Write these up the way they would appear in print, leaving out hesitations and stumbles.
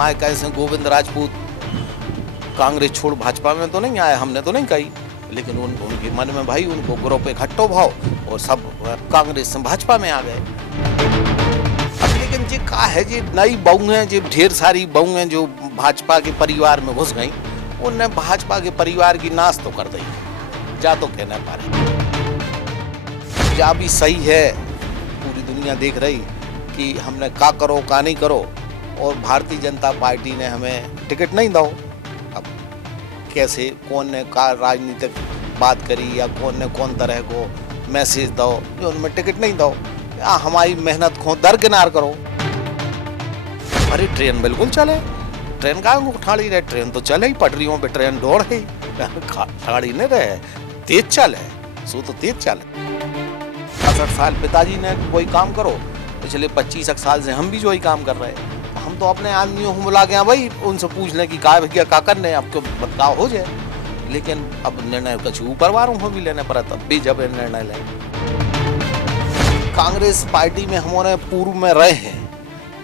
हमारे कैसे गोविंद राजपूत कांग्रेस छोड़ भाजपा में तो नहीं आए, हमने तो नहीं कही, लेकिन उनके मन में भाई उनको ग्रुप इकट्ठो भाव और सब कांग्रेस से भाजपा में आ गए। अब लेकिन जी का है जी नई बहू हैं, जी ढेर सारी बहू हैं जो भाजपा के परिवार में घुस गई, उनने भाजपा के परिवार की नाश तो कर दी, जा तो कहना पा रहे जा भी सही है। पूरी दुनिया देख रही कि हमने का करो का नहीं करो, और भारतीय जनता पार्टी ने हमें टिकट नहीं दो। अब कैसे कौन ने का राजनीतिक बात करी या कौन ने कौन तरह को मैसेज दो जो उनमें टिकट नहीं दो, या हमारी मेहनत को दरकिनार करो। अरे ट्रेन बिल्कुल चले, ट्रेन का ठाड़ी रहे, ट्रेन तो चले ही, पटरियों पे ट्रेन दौड़ ही, ठाड़ी नहीं रहे, तेज चल है, सो तो तेज चल है। 60 साल पिताजी ने कोई काम करो, पिछले 25 साल से हम भी जो ही काम कर रहे हैं। हम तो अपने आदमियों को बुला के भाई उनसे पूछ लें कि का भैया का करने आपको बदलाव हो जाए, लेकिन अब निर्णय कुछ ऊपर वालों को भी लेने पड़ा, तब भी जब निर्णय लें। कांग्रेस पार्टी में हमारे पूर्व में रहे हैं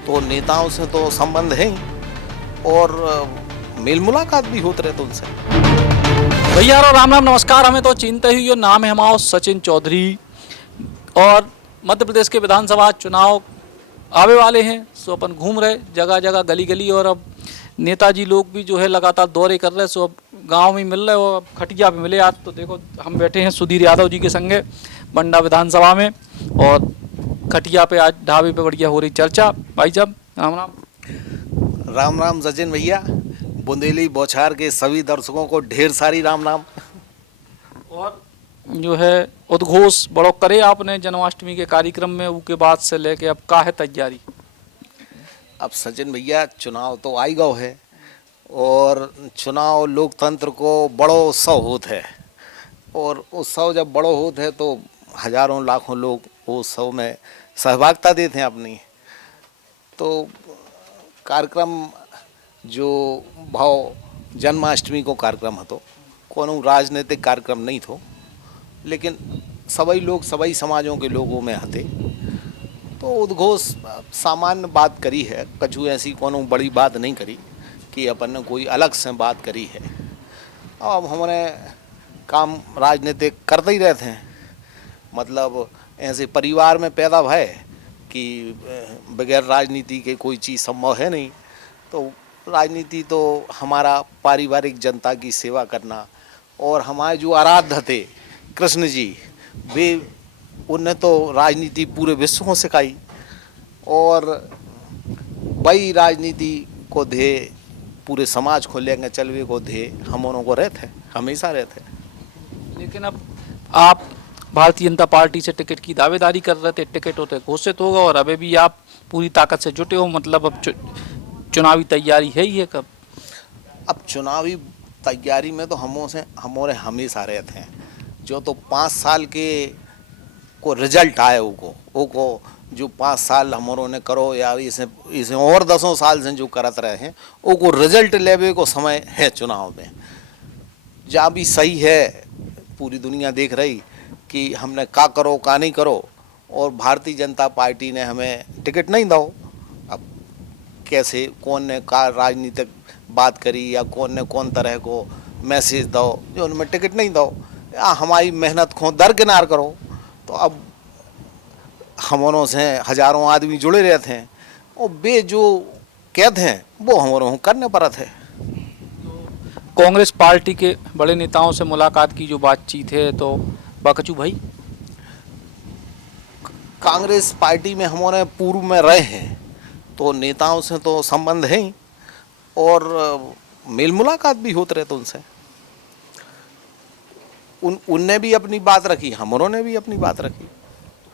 तो नेताओं से तो संबंध है ही, और मेल मुलाकात भी होते रहे तो उनसे। भैया राम राम नमस्कार। हमें तो चिंता ही, नाम है हमारा सचिन चौधरी, और मध्य प्रदेश के विधानसभा चुनाव आवे वाले हैं, सो अपन घूम रहे जगह जगह गली गली, और अब नेताजी लोग भी जो है लगातार दौरे कर रहे, सो अब गांव में मिल रहे, और खटिया पे मिले। आज तो देखो हम बैठे हैं सुधीर यादव जी के संगे बंडा विधानसभा में, और खटिया पे आज ढाबे पे बढ़िया हो रही चर्चा। भाई साहब राम राम। राम राम सचिन भैया, बुंदेली बौछार के सभी दर्शकों को ढेर सारी राम राम। और जो है उद्घोष बड़ो करे आपने जन्माष्टमी के कार्यक्रम में, उसके बाद से लेके अब का है तैयारी? अब सचिन भैया चुनाव तो आई गौ है, और चुनाव लोकतंत्र को बड़ो उत्सव होता है, और उत्सव जब बड़ो होता है तो हजारों लाखों लोग उस उत्सव में सहभागिता देते हैं अपनी। तो कार्यक्रम जो भाव जन्माष्टमी को कार्यक्रम હતો, कोनो राजनीतिक कार्यक्रम नहीं थो, लेकिन सभी लोग सभी समाजों के लोगों में हते, तो उद्घोष सामान्य बात करी है, कछु ऐसी कोनो बड़ी बात नहीं करी कि अपन ने कोई अलग से बात करी है। अब हमारे काम राजनीतिक करते ही रहते हैं, मतलब ऐसे परिवार में पैदा भय कि बगैर राजनीति के कोई चीज़ संभव है नहीं। तो राजनीति तो हमारा पारिवारिक जनता की सेवा करना, और हमारे जो आराध्य थे कृष्ण जी, वे उनने तो राजनीति पूरे विश्व को सिखाई, और वही राजनीति को ध्येय पूरे समाज को लेंगे चलवे को ध्येय हम उन्हों को रहते, हमेशा रहते। लेकिन अब आप भारतीय जनता पार्टी से टिकट की दावेदारी कर रहे थे, टिकट होते घोषित होगा, और अभी भी आप पूरी ताकत से जुटे हो, मतलब अब चुनावी तैयारी है ही है कब? अब चुनावी तैयारी में तो हमारे हमेशा रहते हैं। जो तो 5 साल के को रिजल्ट आए वो जो 5 साल हमारों ने करो, या इसे और 10 साल से जो करत रहे हैं, वो रिजल्ट लेवे को समय है चुनाव में। जहाँ भी सही है, पूरी दुनिया देख रही कि हमने का करो का नहीं करो, और भारतीय जनता पार्टी ने हमें टिकट नहीं दो। अब कैसे कौन ने का राजनीतिक बात करी या कौन ने कौन तरह को मैसेज दो जो उनमें टिकट नहीं दो, या हमारी मेहनत को दरकिनार करो। तो अब हमारों से हजारों आदमी जुड़े रहते हैं, और वे जो कहते हैं वो हमारों करने पड़ते है। कांग्रेस पार्टी के बड़े नेताओं से मुलाकात की जो बातचीत है, तो बाकचू भाई कांग्रेस पार्टी में हमारे पूर्व में रहे हैं तो नेताओं से तो संबंध है ही, और मेल मुलाकात भी होते रहते उनसे। उनने भी अपनी बात रखी, हमारों ने भी अपनी बात रखी।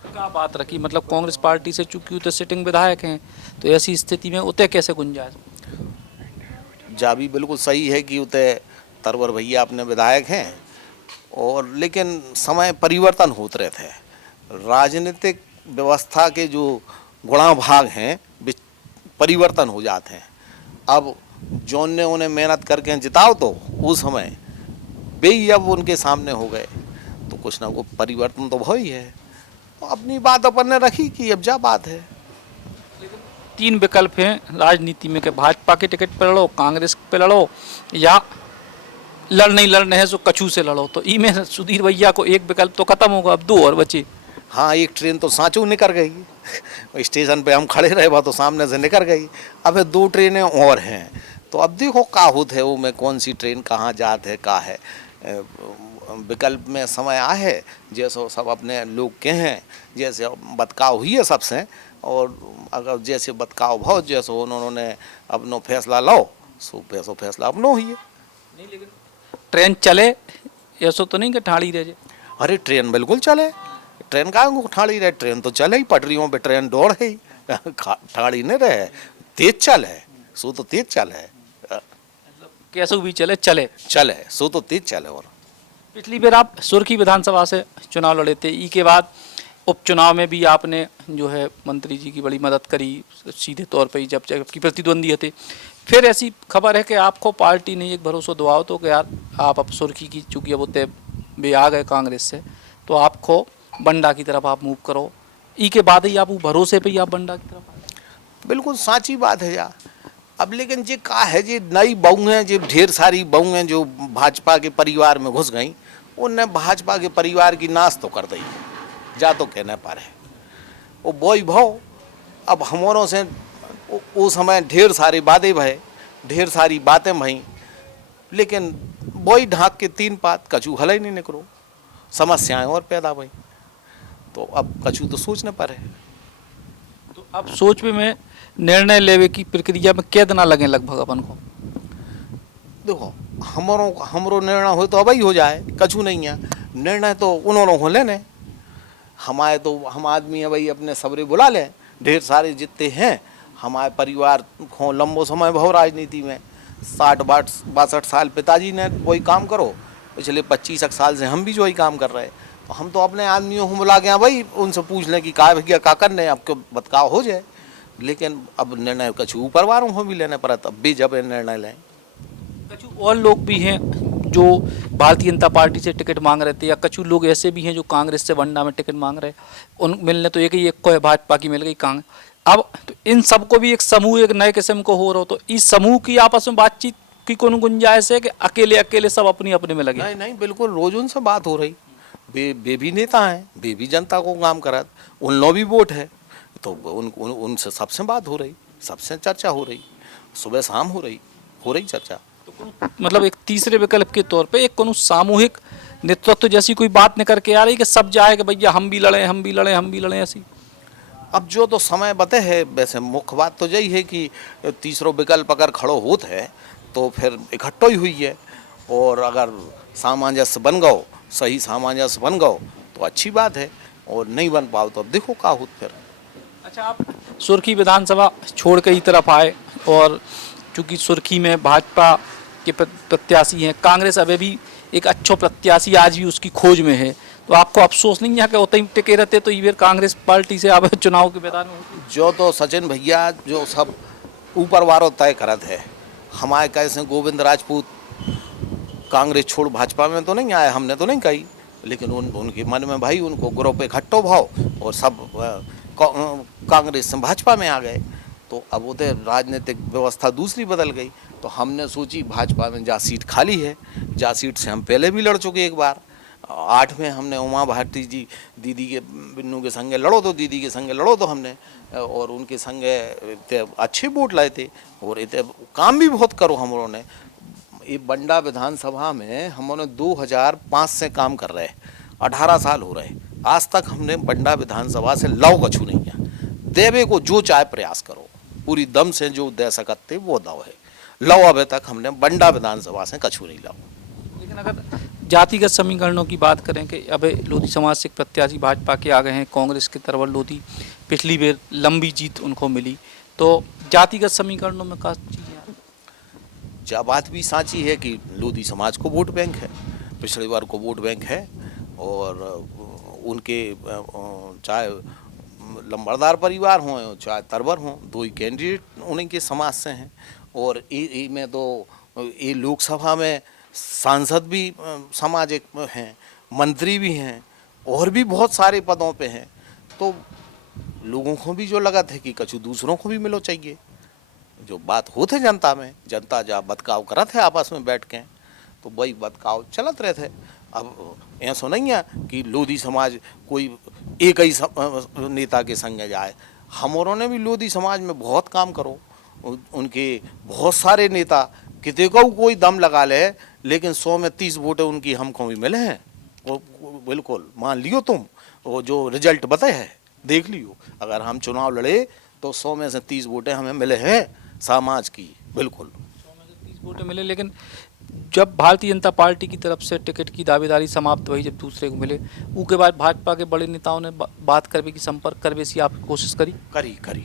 क्या बात रखी? मतलब कांग्रेस पार्टी से चूंकि उते सिटिंग विधायक हैं, तो ऐसी स्थिति में उते कैसे गुंजाइश? जा भी बिल्कुल सही है कि उते तरवर भैया अपने विधायक हैं, और लेकिन समय परिवर्तन होते रहते हैं। राजनीतिक व्यवस्था के जो गुणा भाग हैं वे परिवर्तन हो जाते हैं। अब जौन ने उन्हें मेहनत करके जिताओ, तो उस समय वे ही अब उनके सामने हो गए, तो कुछ ना कुछ परिवर्तन तो हो ही है। तो अपनी बात अपन ने रखी कि अब जा बात है। तीन विकल्प हैं राजनीति में कि भाजपा के टिकट पर लड़ो, कांग्रेस पे लड़ो, या लड़ नहीं लड़ने हैं तो कछू से लड़ो। तो ई में सुधीर भैया को एक विकल्प तो खत्म होगा, अब दो और बचे। हाँ, एक ट्रेन तो सांचू निकल गई स्टेशन पे हम खड़े रहे वह तो सामने से निकल गई। अब ये दो ट्रेनें और हैं, तो अब देखो का होत है वो में कौन सी ट्रेन कहाँ जात है का है। विकल्प में समय आ है जैसे सब अपने लोग के हैं, जैसे बतकाव हुई है सबसे, और अगर जैसे बतकाव भाव जैसे उन्होंने अपनो फैसला लो सो पैसो फैसला अपनो ही है। नहीं, लेकिन ट्रेन चले ऐसा तो नहीं कि ठाड़ी रह जाए। अरे ट्रेन बिल्कुल चले, ट्रेन का ठाड़ी रहे, ट्रेन तो चले ही, पटरियों पे ट्रेन दौड़ है ही ठाड़ी नहीं रहे, तेज चल है सो तो तेज चल है, कैसे भी चले चले चले सो तो तेज चले। और पिछली बार आप सुर्खी विधानसभा से चुनाव लड़े थे, ई के बाद उपचुनाव में भी आपने जो है मंत्री जी की बड़ी मदद करी सीधे तौर पे ही, जब जबकि प्रतिद्वंदी थे। फिर ऐसी खबर है कि आपको पार्टी ने एक भरोसा दिवाओ तो कि यार आप अब सुर्खी की चूँकि अब वो भी आ गए कांग्रेस से, तो आपको बंडा की तरफ आप मूव करो। ई के बाद ही आप वो भरोसे पे ही आप बंडा की तरफ आए। बिल्कुल साची बात है यार। अब लेकिन जे का है जे नई बहू हैं, जो ढेर सारी बहू हैं जो भाजपा के परिवार में घुस गई, उनने भाजपा के परिवार की नाश तो कर दी जा, तो कहने पर है वो बोई भाव। अब हमारों से उस समय ढेर सारी बातें भय, ढेर सारी बातें भई, लेकिन बोई ढाक के तीन पात कछू हल ही नहीं निकलो, समस्याएं और पैदा भई। तो अब कछू तो सोचने पर है। तो अब सोच में निर्णय लेवे की प्रक्रिया में क्या दिन लगे लगभग अपन को? देखो हमरो निर्णय हो तो अब ही हो जाए, कछू नहीं है निर्णय तो उन्होंने हो लेने, हमारे तो हम आदमी है भाई अपने सबरे बुला लें, ढेर सारे जितने हैं हमारे परिवार को लंबो समय भाव राजनीति में 60-62 साल पिताजी ने वही काम करो, पिछले 25 साल से हम भी जो ही काम कर रहे हैं, तो हम तो अपने आदमियों को बुला गया भाई, उनसे पूछ लें कि का भैया का करने आपको बतकाव हो जाए। लेकिन अब निर्णय कछु ऊपर वालों को भी लेने पड़ा, तब भी जब निर्णय लें। कछु और लोग भी हैं जो भारतीय जनता पार्टी से टिकट मांग रहे थे, या कछु लोग ऐसे भी हैं जो कांग्रेस से बंडा में टिकट मांग रहे हैं, उन मिलने तो एक ही एक को है, भाजपा की मिल गई कांग्रेस। अब तो इन सबको भी एक समूह एक नए किस्म को हो रहा हो, तो इस समूह की आपस में बातचीत की कौन गुंजाइश है कि अकेले अकेले सब अपनी अपने में लगे? नहीं नहीं, बिल्कुल रोज उनसे बात हो रही, वे भी नेता हैं, वे भी जनता को काम करा, उन लो भी वोट है, तो उनसे सबसे बात हो रही, सबसे चर्चा हो रही, सुबह शाम हो रही चर्चा। तो मतलब एक तीसरे विकल्प के तौर पे एक कोनो सामूहिक नेतृत्व जैसी कोई बात निकल के आ रही कि सब जाए कि भैया हम भी लड़े हम भी लड़े हम भी लड़े ऐसी? अब जो तो समय बते है, वैसे मुख्य बात तो यही है कि तीसरो विकल्प अगर खड़ो होत है तो फिर इकट्ठो ही हुई है, और अगर सामंजस्य बन गो, सही सामंजस्य बन गो तो अच्छी बात है, और नहीं बन पाओ तो अब देखो का होत फिर। अच्छा, आप सुर्खी विधानसभा छोड़ के ही तरफ आए, और चूंकि सुर्खी में भाजपा के प्रत्याशी हैं, कांग्रेस अभी भी एक अच्छा प्रत्याशी आज भी उसकी खोज में है, तो आपको अफसोस नहीं है कि उतने ही टिके रहते तो ये कांग्रेस पार्टी से आप चुनाव के मैदान में होते? जो तो सचिन भैया जो सब ऊपर वारो तय करत है, हमारे कैसे गोविंद राजपूत कांग्रेस छोड़ भाजपा में तो नहीं आए, हमने तो नहीं कही, लेकिन उनके मन में भाई उनको ग्रुप पे इकट्ठो भाव, और सब कांग्रेस से भाजपा में आ गए, तो अब वो राजनीतिक व्यवस्था दूसरी बदल गई। तो हमने सोची भाजपा में जा सीट खाली है, जा सीट से हम पहले भी लड़ चुके एक बार 8 में, हमने उमा भारती जी दीदी के बिन्नू के संगे लड़ो तो दीदी के संगे लड़ो तो हमने, और उनके संगे अच्छे वोट लाए थे, और इतने काम भी बहुत करो हम लोगों ने। ये बंडा विधानसभा में हमने 2005 से काम कर रहे हैं, 18 साल हो रहे, आज तक हमने बंडा विधानसभा से लव कछू नहीं किया। देवे को जो चाहे प्रयास करो, पूरी दम से जो दे सकते वो दाव है, लव अभी तक हमने बंडा विधानसभा से कछू नहीं लाओ। लेकिन अगर जातिगत समीकरणों की बात करें कि अब लोधी समाज से प्रत्याशी भाजपा के आ गए हैं, कांग्रेस के तरफ लोधी पिछली बार लंबी जीत उनको मिली, तो जातिगत समीकरणों में क्या चीज़ें? जा बात भी साची है कि लोधी समाज को वोट बैंक है, पिछड़ी बार को वोट बैंक है, और उनके चाहे लंबरदार परिवार हों चाहे तरवर हों, दो ही कैंडिडेट उन्हीं के समाज से हैं, और में तो ये लोकसभा में सांसद भी सामाजिक हैं, मंत्री भी हैं, और भी बहुत सारे पदों पे हैं, तो लोगों को भी जो लगा थे कि कछु दूसरों को भी मिलो चाहिए, जो बात होते जनता में, जनता जहाँ बदकाव करा थे आपस में बैठ के, तो वही बदकाव चलत रहे थे। अब ऐसा नहीं है कि लोधी समाज कोई एक ही नेता के संग जाए। हमरों ने भी लोधी समाज में बहुत काम करो, उनके बहुत सारे नेता कितने को कोई दम लगा ले, लेकिन 100 में 30 वोटें उनकी हमको भी मिले हैं। वो बिल्कुल मान लियो तुम, वो जो रिजल्ट बताए है देख लियो। अगर हम चुनाव लड़े तो 100 में से 30 वोटें हमें मिले हैं समाज की, बिल्कुल 100 में से 30 वोटें मिले। लेकिन जब भारतीय जनता पार्टी की तरफ से टिकट की दावेदारी समाप्त हुई, जब दूसरे को मिले, उसके बाद भाजपा के बड़े नेताओं ने बात करने की, संपर्क करने की आप कोशिश करी? करी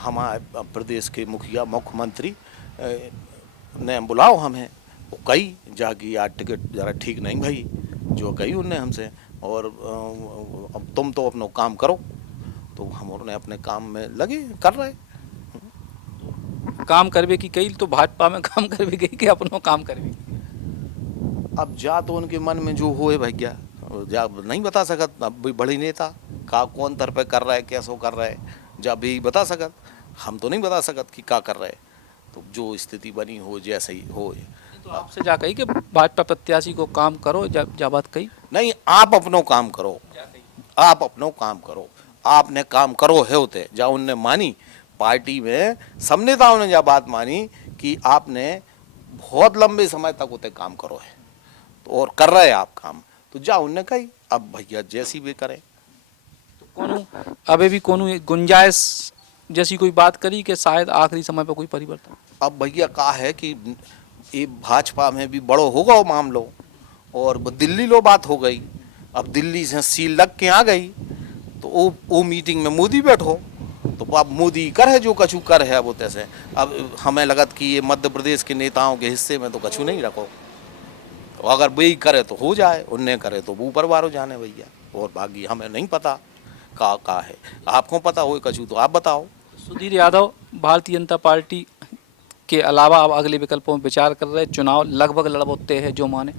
हमारे प्रदेश के मुखिया मुख्यमंत्री ने बुलाओ हमें, वो कही जाकि यार टिकट ज़रा ठीक नहीं भाई, जो कही उनने हमसे, और अब तुम तो अपना काम करो। तो हम उन्होंने अपने काम में लगे कर रहे। काम करवे की कई तो भाजपा में काम करवे गई कि अपनों काम करवे? अब जा तो उनके मन में जो होए भैया, जा नहीं बता सकत। अब भी बड़ी नेता का कौन तरफ कर रहा है, कैसो कर रहा है, जा भी बता सकत। हम तो नहीं बता सकत कि क्या कर रहे। तो जो स्थिति बनी हो, जैसे ही हो। तो आपसे जा कही कि भाजपा प्रत्याशी को काम करो, जा बात कही? नहीं, आप अपनो काम करो, आप अपनो काम करो। आपने काम करो है होते जा उनने मानी, पार्टी में सब नेताओं ने जा बात मानी कि आपने बहुत लंबे समय तक उते काम करो है, तो और कर रहे आप काम, तो जा उनने कही। अब भैया जैसी भी करें। तो कोनो अबे भी कोनो गुंजाइश जैसी कोई बात करी कि शायद आखिरी समय पर कोई परिवर्तन? अब भैया कहा है कि ये भाजपा में भी बड़ो होगा वो मामलो, और दिल्ली लो बात हो गई। अब दिल्ली से सील लग के आ गई, तो वो मीटिंग में मोदी बैठो, तो अब मोदी कर है जो कछु कर है। अब तैसे अब हमें लगत कि ये मध्य प्रदेश के नेताओं के हिस्से में तो कछु नहीं रखो, तो अगर वही करे तो हो जाए, उनने करे तो ऊपर बारो जाने भैया, और बाकी हमें नहीं पता का है। आपको पता हो कछु तो आप बताओ। सुधीर यादव भारतीय जनता पार्टी के अलावा अब अगले विकल्पों में विचार कर रहे, चुनाव लगभग लड़बोते हैं जो माने?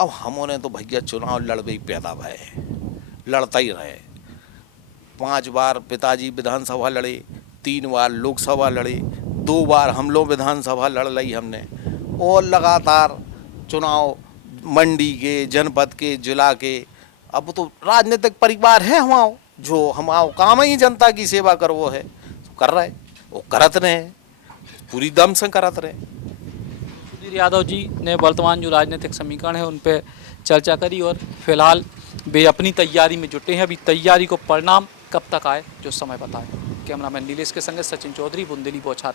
अब हमने तो भैया चुनाव लड़बे ही पैदा भय, लड़ता ही रहे। 5 बार पिताजी विधानसभा लड़े, 3 बार लोकसभा लड़े, 2 बार हम लोग विधानसभा लड़ ली हमने, और लगातार चुनाव मंडी के, जनपद के, जिला के। अब तो राजनीतिक परिवार है हमारा, जो हमारा काम ही जनता की सेवा कर वो है, तो कर रहे, वो करत रहे, पूरी दम से करत रहे। सुधीर यादव जी ने वर्तमान जो राजनीतिक समीकरण है उन पर चर्चा करी, और फिलहाल वे अपनी तैयारी में जुटे हैं। अभी तैयारी को परिणाम कब तक आए जो समय बताए। कैमरामैन नीलेश के संगे सचिन चौधरी, बुंदेली बौछार।